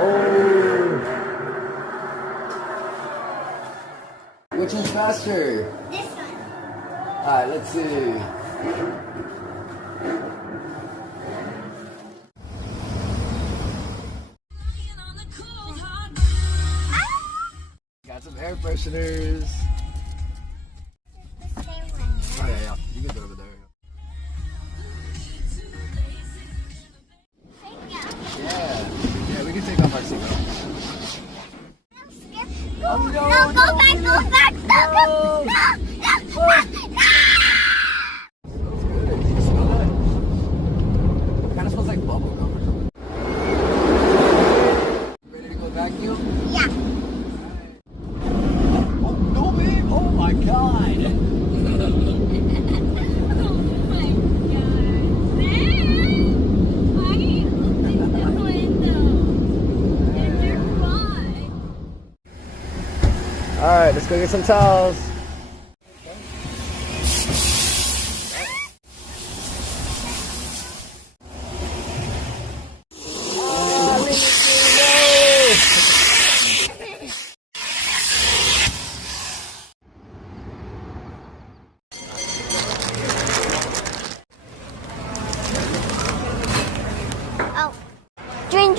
Oh! Which is faster? This one. Alright, let's see. Got some air fresheners. The same one. Oh yeah. You can go over there. Yeah, we can take off our seatbelts. Oh no, go back, no. Smells good. You smell that? Kind of smells like bubble gum or something. Ready to go vacuum? Yeah. Oh no, babe! Oh my god! Alright, let's go get some towels. Oh. Drink.